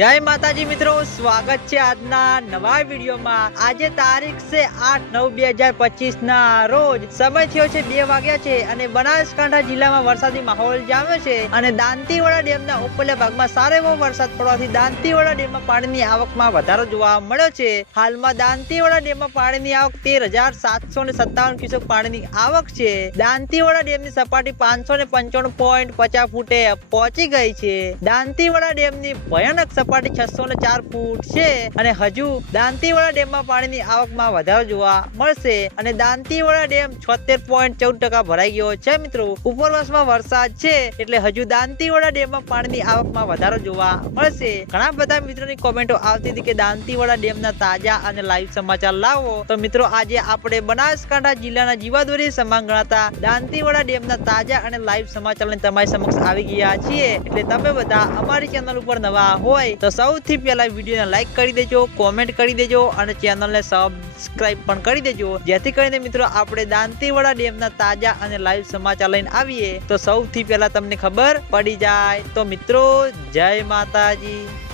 જય માતાજી મિત્રો, સ્વાગત છે આજના નવા વિડીયોમાં. આજે તારીખ છે આઠ નવ બે હજાર પચીસ ના રોજ. સમય થયો છે બે વાગ્યા છે અને બનાસકાંઠા જિલ્લામાં વરસાદી માહોલ જામ્યો છે અને દાંતીવાડા ડેમના ઉપરલા ભાગમાં સારો એવો વરસાદ પડવાથી દાંતીવાડા ડેમમાં પાણીની આવકમાં વધારો જોવા મળ્યો છે. હાલમાં દાંતીવાડા ડેમમાં પાણીની આવક તેર હજાર સાતસો ને સત્તાવન ક્યુસેક પાણીની આવક છે. દાંતીવાડા ડેમની સપાટી પાંચસો ને પંચાણું પોઈન્ટ પચાસ ફૂટે પહોંચી ગઈ છે. દાંતીવાડા ડેમની ભયાનક સપાટી છસો ને ચાર ફૂટ છે. અને હજુ દાંતીવાડા ડેમમાં પાણીની આવકમાં વધારો જોવા મળશે. અને દાંતીવાડા ડેમ છોતેર પોઈન્ટ ચૌદ ટકા ભરાઈ ગયો છે મિત્રો. ઉપરવાસમાં વરસાદ છે એટલે હજુ દાંતીવાડા ડેમમાં પાણીની આવકમાં વધારો જોવા મળશે. ઘણા બધા મિત્રોની કોમેન્ટો આવતી હતી કે દાંતીવાડા ડેમના તાજા અને લાઈવ સમાચાર લાવો. તો મિત્રો, આજે આપણે બનાસકાંઠા જિલ્લાના જીવાદોરી સમાન ગણાતા દાંતીવાડા ડેમના તાજા અને લાઈવ સમાચાર ને તમારી સમક્ષ આવી ગયા છીએ. એટલે તમે બધા અમારી ચેનલ ઉપર નવા હોય તો સૌથી પહેલા વિડીયોને લાઈક કરી દેજો કોમેન્ટ કરી દેજો અને ચેનલને સબસ્ક્રાઈબ પણ કરી દેજો. જેથી કરીને મિત્રો આપણે દાંતીવાડા ડેમના તાજા અને લાઈવ સમાચાર લઈને આવીએ. તો સૌથી પહેલા તમને ખબર પડી જાય. તો મિત્રો, જય માતાજી.